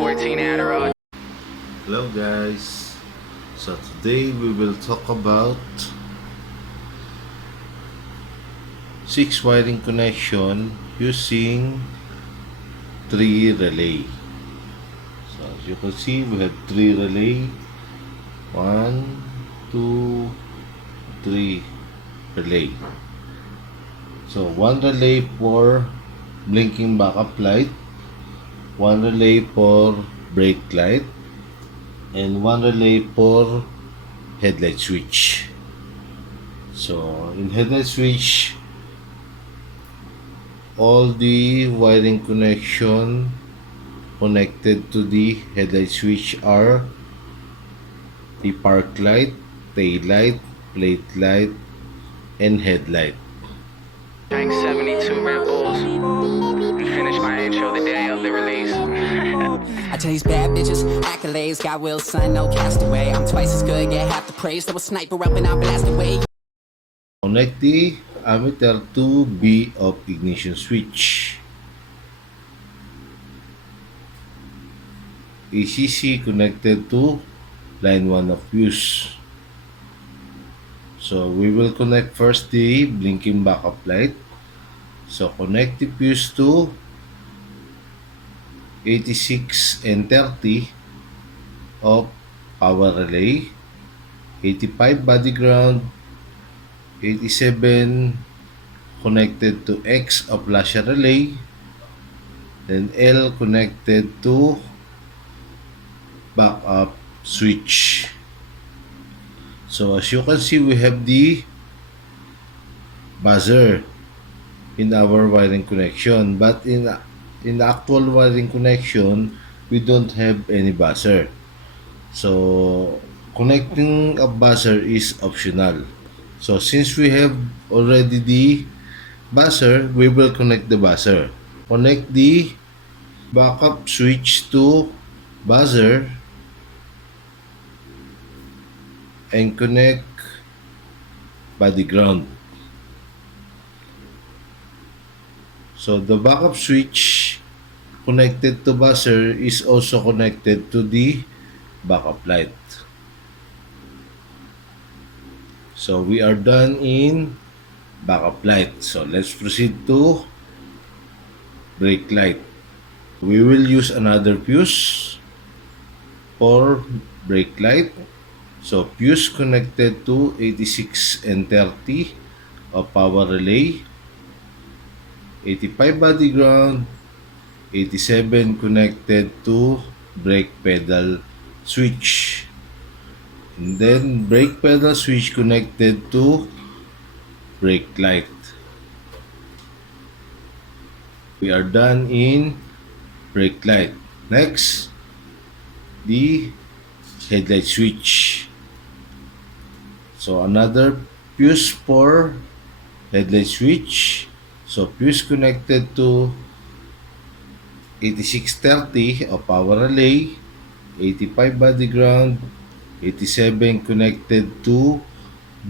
14 Adderall. Hello guys, so today we will talk about 6 wiring connection using 3 relay. So as you can see, we have 3 relay, 1, 2, 3 relay. So 1 relay for blinking backup light, 1 relay for brake light, and 1 relay for headlight switch. So in headlight switch, all the wiring connection connected to the headlight switch are the park light, tail light, plate light, and headlight. Drank 72 Red Bulls and finished my intro the day of the release. I chase bad bitches, accolades, got will, son, no castaway. I'm twice as good, get half the praise. Throw a sniper up and I blast away. Connect the ammeter to B of ignition switch. ECC connected to line 1 of fuse. So we will connect first the blinking backup light. So connect the fuse to 86 and 30 of power relay, 85 body ground, 87 connected to X of flasher relay, then L connected to backup switch. So as you can see, we have the buzzer in our wiring connection, but in the actual wiring connection, we don't have any buzzer. So connecting a buzzer is optional. So since we have already the buzzer, we will connect the buzzer. Connect the backup switch to buzzer and connect body ground. So the backup switch connected to buzzer is also connected to the backup light. So we are done in backup light. So let's proceed to brake light. We will use another fuse for brake light. So fuse connected to 86 and 30 of power relay, 85 body ground, 87 connected to brake pedal switch, and then brake pedal switch connected to brake light. We are done in brake light. Next, the headlight switch. So another fuse for headlight switch. So fuse connected to 8630 of power relay, 85 body ground, 87 connected to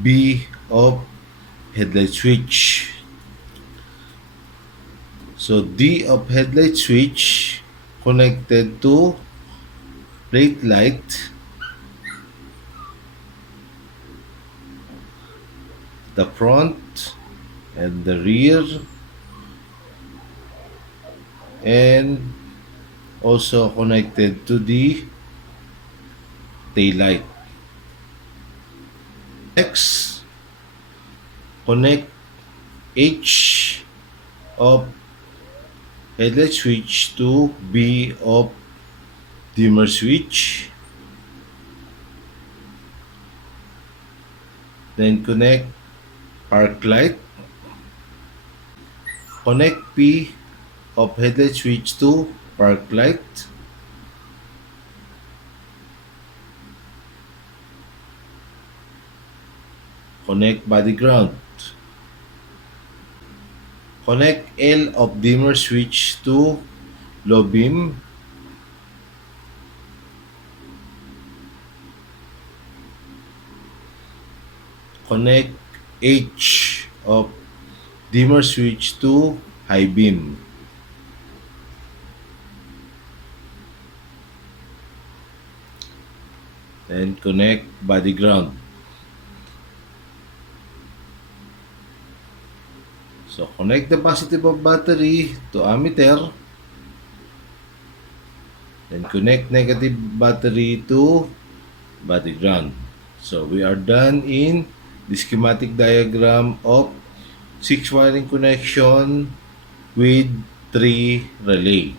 B of headlight switch. So D of headlight switch connected to plate light, the front and the rear, and also connected to the tail light. Next, connect H of headlight switch to B of dimmer switch. Then connect park light. Connect P of headlight switch to park light. Connect body ground. Connect L of dimmer switch to low beam. Connect H of dimmer switch to high beam. Then connect body ground. So connect the positive of battery to ammeter. Then connect negative battery to body ground. So we are done in the schematic diagram of 6 wiring connection with 3 relay.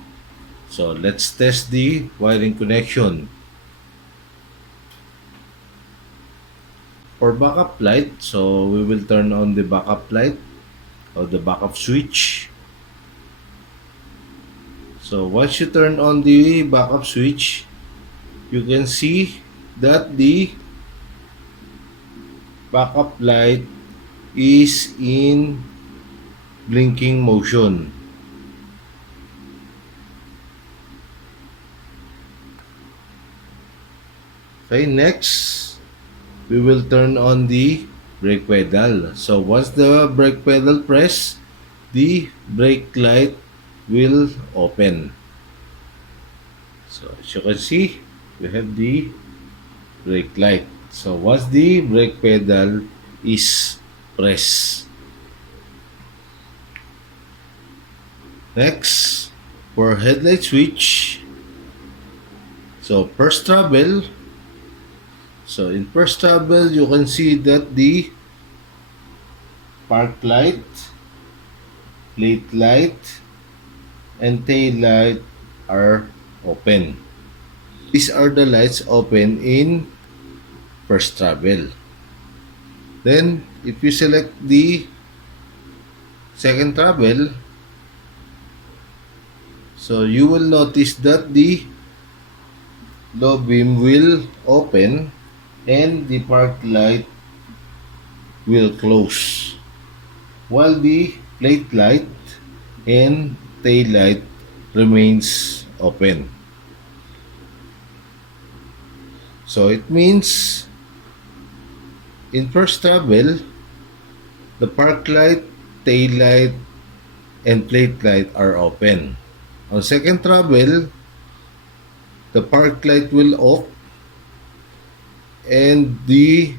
So let's test the wiring connection. For backup light, so we will turn on the backup light or the backup switch. So once you turn on the backup switch, you can see that the backup light is in blinking motion. Okay, next, we will turn on the brake pedal. So once the brake pedal press, the brake light will open. So as you can see, we have the brake light. So once the brake pedal is pressed. Next, for headlight switch, so first travel. So in first travel, you can see that the park light, plate light, and tail light are open. These are the lights open in first travel. Then, if you select the second travel, so you will notice that the low beam will open and the park light will close, while the plate light and tail light remains open. So it means in first travel, the park light, tail light, and plate light are open. On second travel, the park light will off and the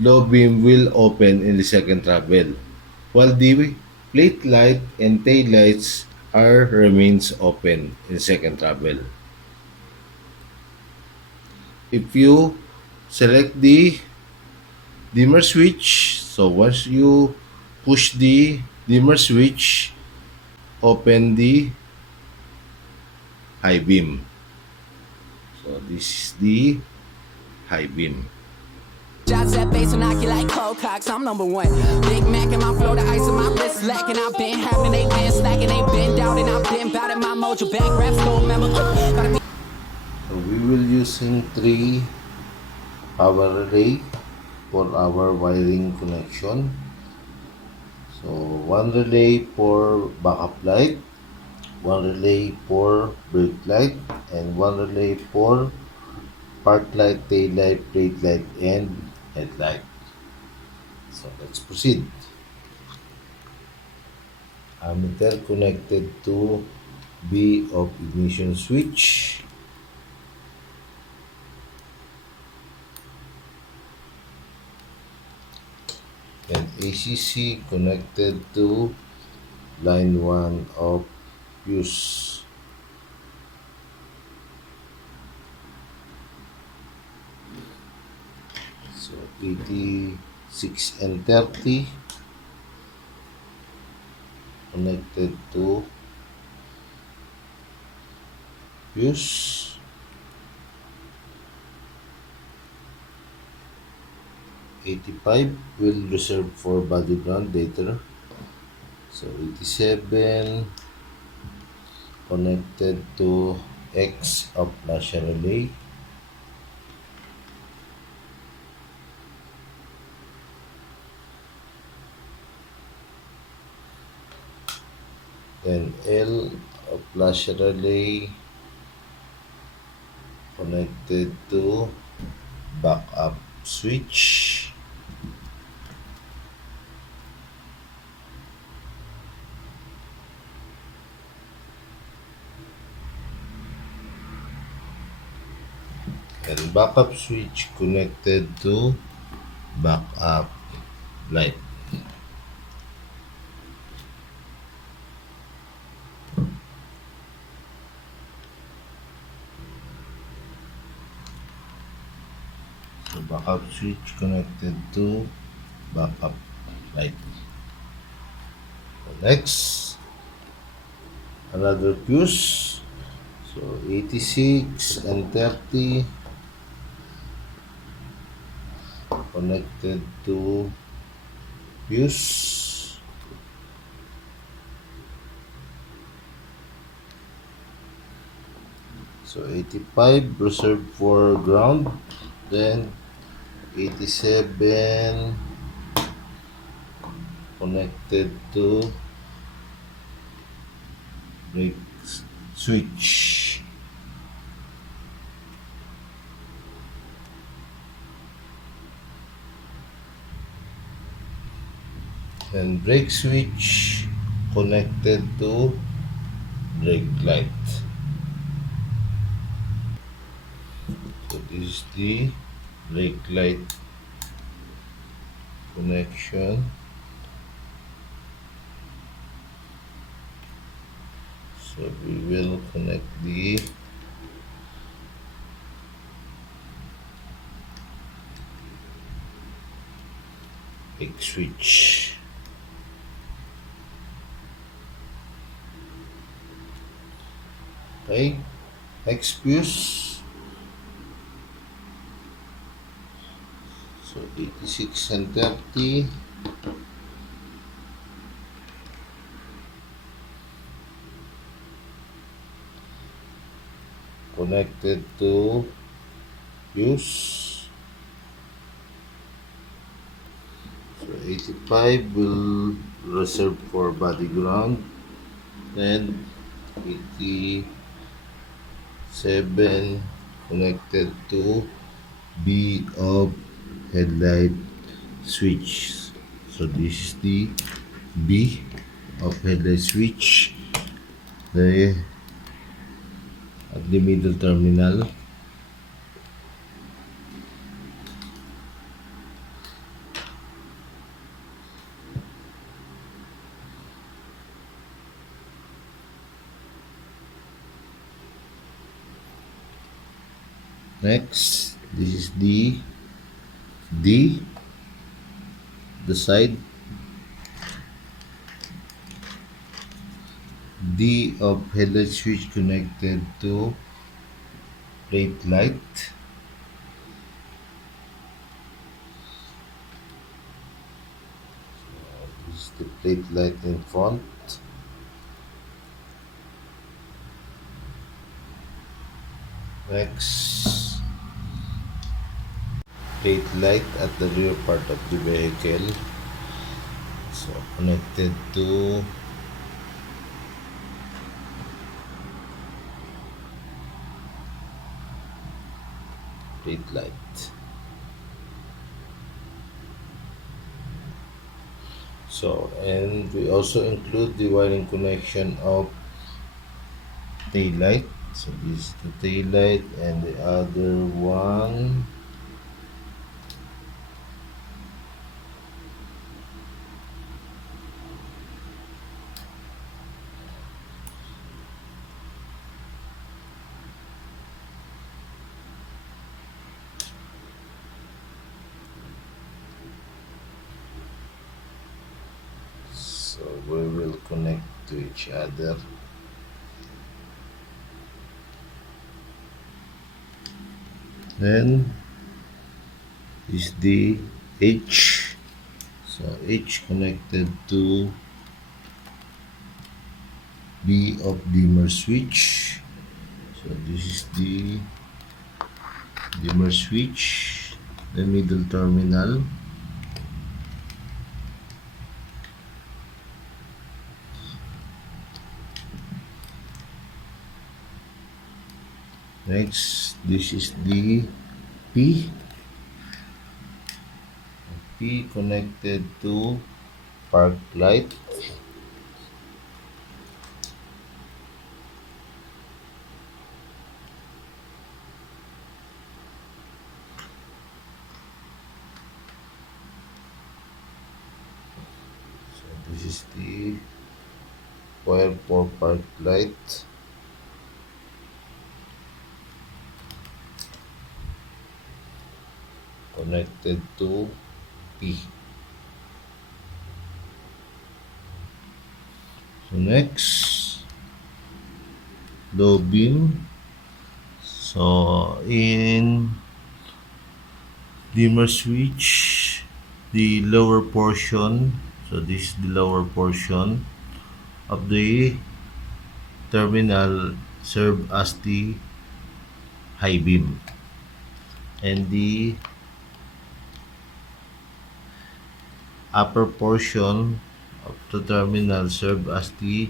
low beam will open in the second travel, while the plate light and tail lights are remains open in second travel. If you select the dimmer switch, so once you push the dimmer switch, open the high beam. So this is the high beam. Shots at base and knock you like cold cocks. I'm number one. Big Mac in my flow, the ice in my wrist lacking. I've been having, they been slacking, they been doubting. I've been bout it, my mojo back raps don't remember. Gotta be. So we will using 3 power relay for our wiring connection. So 1 relay for backup light, 1 relay for brake light, and 1 relay for park light, tail light, brake light, and headlight. So let's proceed. Ammeter connected to B of ignition switch. Then ACC connected to line 1 of fuse. So 86 and 30 connected to fuse. 85 will reserve for body ground later. So 87 connected to X of flash relay. Then L of flash relay connected to backup switch. and backup switch connected to backup light. So backup switch connected to backup light. So next, another fuse. So 86 and 30 connected to fuse. So 85 reserved for ground, then 87 connected to brake switch. And brake switch connected to brake light. So this is the brake light connection. So we will connect the brake switch. Okay, next fuse. So 86 and 30 connected to fuse. So 85 will reserve for body ground, then 87 connected to B of headlight switch. So this is the B of headlight switch, the at the middle terminal. Next, this is the D, the side D of headlight switch connected to brake light. This is the brake light in front. Next, brake light at the rear part of the vehicle. So connected to brake light. So, and we also include the wiring connection of tail light. So this is the tail light, and the other one so we will connect to each other. Then is the H. So H connected to B of dimmer switch. So this is the dimmer switch, the middle terminal. Next, this is the P. P connected to park light. is the wire for park light. Connected to P. So next, low beam. So in dimmer switch, the lower portion, so this is the lower portion of the terminal serve as the high beam, and the upper portion of the terminal serve as the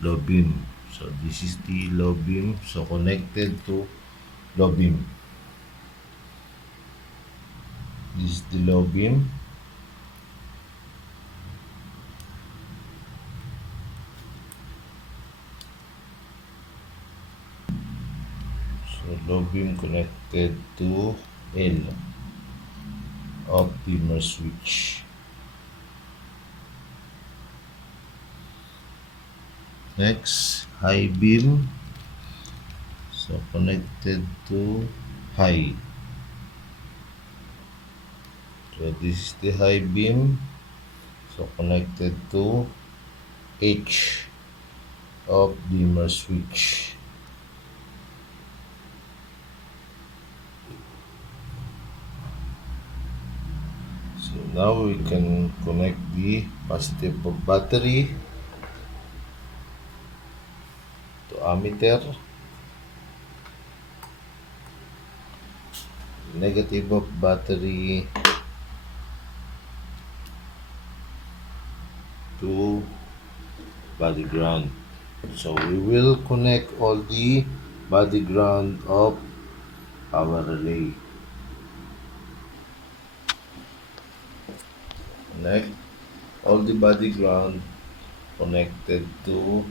low beam. So this is the low beam, so connected to low beam. This is the low beam. So low beam connected to L of dimmer switch. Next, high beam. So connected to high. So this is the high beam. So connected to H of dimmer switch. So now we can connect the positive of battery to ammeter, negative of battery to body ground. So we will connect all the body ground of our relay. Connect all the body ground connected to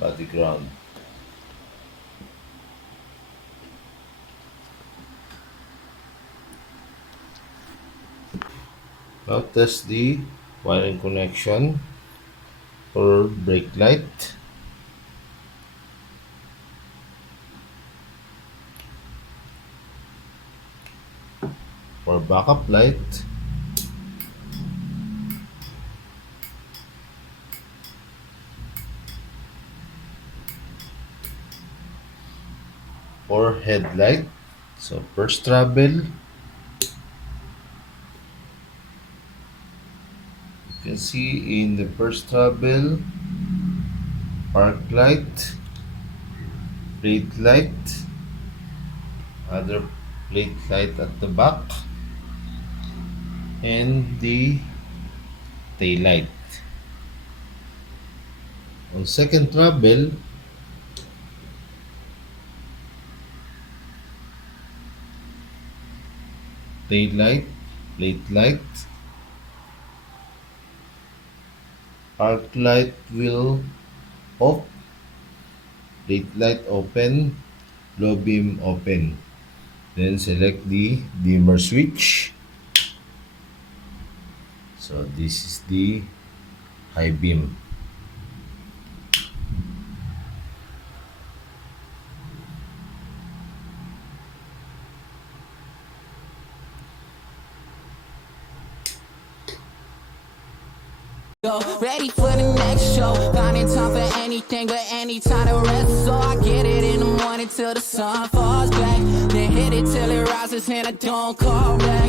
body ground. Now test the wiring connection for brake light. For backup light, for headlight, so first travel, you can see in the first travel, park light, plate light, other plate light at the back, and the tail light. On second travel, tail light, plate light, park light will off, plate light open, low beam open. Then select the dimmer switch. So this is the high beam. Ready for the next show. Finding time for anything but any time to rest. So I get it in the morning till the sun falls back. Then hit it till it rises and I don't call back.